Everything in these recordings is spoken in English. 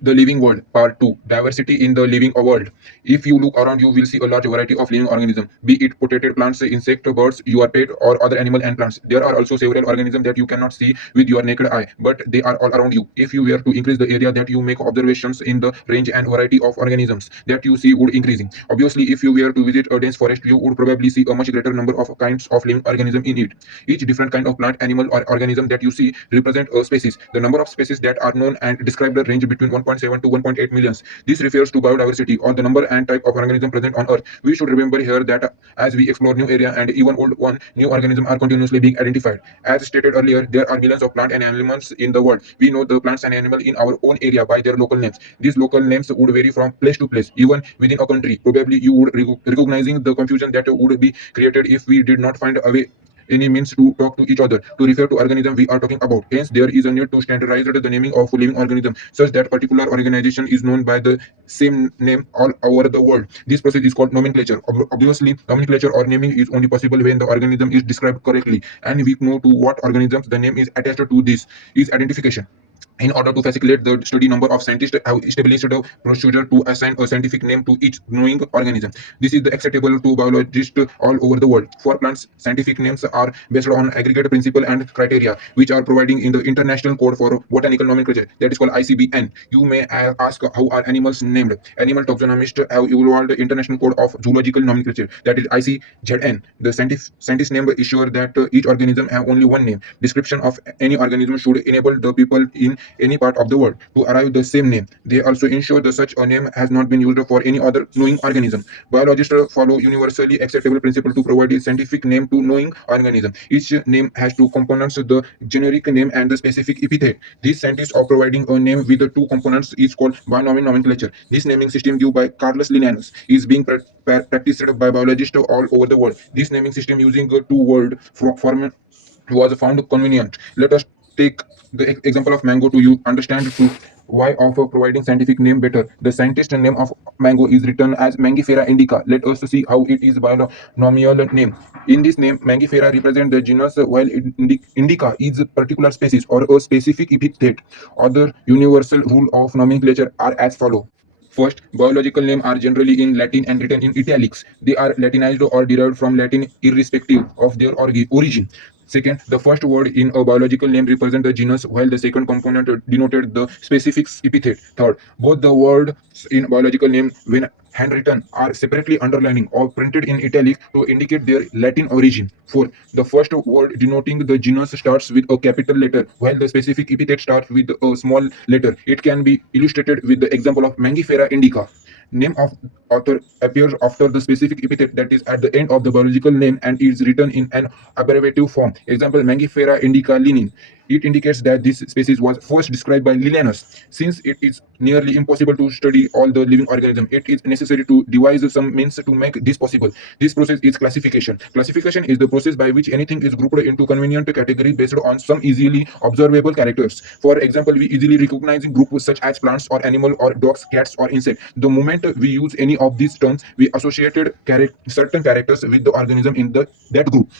The Living World, Part 2, Diversity in the Living World. If you look around, you will see a large variety of living organisms, be it potato plants, insect, birds, your pet, or other animal and plants. There are also several organisms that you cannot see with your naked eye, but they are all around you. If you were to increase the area that you make observations in, the range and variety of organisms that you see would increasing. Obviously, if you were to visit a dense forest, you would probably see a much greater number of kinds of living organism in it. Each different kind of plant, animal, or organism that you see represent a species. The number of species that are known and described range between 1.7 to 1.8 millions. This refers to biodiversity or the number and type of organism present on Earth. We should remember here that as we explore new area and even old one, new organisms are continuously being identified. As stated earlier, there are millions of plant and animals in the world. We know the plants and animals in our own area by their local names. These local names would vary from place to place, even within a country. Probably you would recognizing the confusion that would be created if we did not find a way any means to talk to each other to refer to organism we are talking about. Hence, there is a need to standardize the naming of living organism such that particular organization is known by the same name all over the world. This process is called nomenclature. Obviously, nomenclature or naming is only possible when the organism is described correctly, and we know to what organisms the name is attached to. This is identification. In order to facilitate the study, number of scientists have established a procedure to assign a scientific name to each knowing organism. This is acceptable to biologists all over the world. For plants, scientific names are based on aggregate principle and criteria, which are providing in the International Code for Botanical Nomenclature, that is called ICBN. You may ask, how are animals named? Animal taxonomists have evolved the International Code of Zoological Nomenclature, that is ICZN. The scientist name ensure that each organism have only one name. Description of any organism should enable the people in any part of the world to arrive the same name. They also ensure that such a name has not been used for any other knowing organism. Biologists follow universally acceptable principle to provide a scientific name to knowing organism. Each name has two components, the generic name and the specific epithet. These scientists are providing a name with the two components is called binomial nomenclature. This naming system given by Carlos Linnaeus is being practiced by biologists all over the world. This naming system using a two-word form was found convenient. Let us take the example of mango to you understand to why of providing scientific name better. The scientist name of mango is written as Mangifera indica. Let us see how it is by the nominal name. In this name, Mangifera represents the genus, while indica is a particular species or a specific epithet. Other universal rule of nomenclature are as follow. First, biological names are generally in Latin and written in italics. They are Latinized or derived from Latin irrespective of their origin. Second, the first word in a biological name represents the genus, while the second component denoted the specific epithet. Third, both the words in biological name, when handwritten, are separately underlining or printed in italic to indicate their Latin origin. Fourth, the first word denoting the genus starts with a capital letter, while the specific epithet starts with a small letter. It can be illustrated with the example of Mangifera indica. Name of author appears after the specific epithet that is at the end of the biological name and is written in an abbreviative form. Example, Mangifera indica linin. It indicates that this species was first described by Linnaeus. Since it is nearly impossible to study all the living organisms, it is necessary to devise some means to make this possible. This process is classification. Classification is the process by which anything is grouped into convenient categories based on some easily observable characters. For example, we easily recognizing groups such as plants or animal or dogs, cats or insect. The moment we use any of these terms, we associated certain characters with the organism in that group.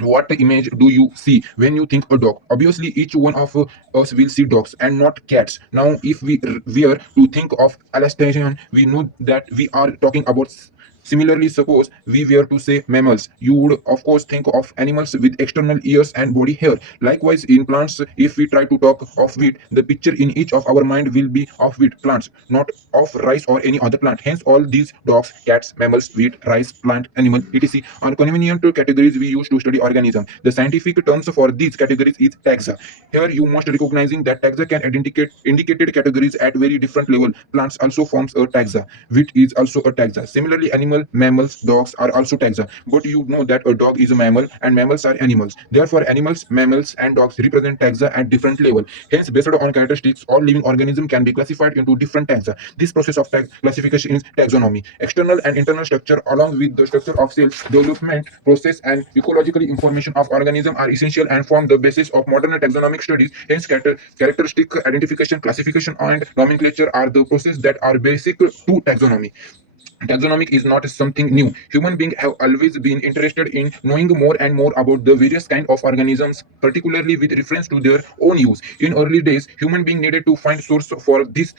What image do you see when you think a dog? Obviously, each one of us will see dogs and not cats. Now, if we were to think of Alastair, we know that we are talking about. Similarly, suppose we were to say mammals, you would of course think of animals with external ears and body hair. Likewise, in plants, if we try to talk of wheat, the picture in each of our mind will be of wheat plants, not of rice or any other plant. Hence, all these dogs, cats, mammals, wheat, rice, plant, animal, etc. are convenient categories we use to study organism. The scientific terms for these categories is taxa. Here, you must recognizing that taxa can indicate indicated categories at very different level. Plants also forms a taxa. Wheat is also a taxa. Similarly, mammals, dogs are also taxa. But you know that a dog is a mammal and mammals are animals. Therefore, animals, mammals, and dogs represent taxa at different level. Hence, based on characteristics, all living organisms can be classified into different taxa. This process of classification is taxonomy. External and internal structure, along with the structure of cells, development process, and ecological information of organism are essential and form the basis of modern taxonomic studies. Hence, characteristic identification, classification, and nomenclature are the processes that are basic to taxonomy. Taxonomic is not something new. Human beings have always been interested in knowing more and more about the various kind of organisms, particularly with reference to their own use. In early days, human beings needed to find source for this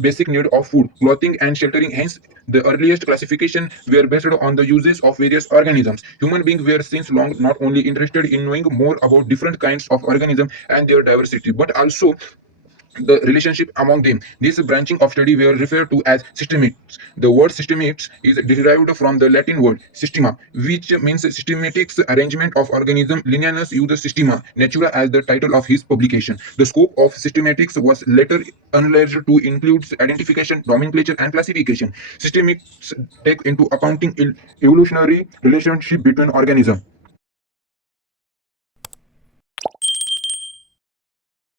basic need of food, clothing, and sheltering. Hence, the earliest classification were based on the uses of various organisms. Human beings were since long not only interested in knowing more about different kinds of organisms and their diversity, but also the relationship among them. This branching of study were referred to as systematics. The word systematics is derived from the Latin word systema, which means systematic arrangement of organism. Linnaeus used systema natura as the title of his publication. The scope of systematics was later enlarged to include identification, nomenclature, and classification. Systematics take into accounting evolutionary relationship between organisms.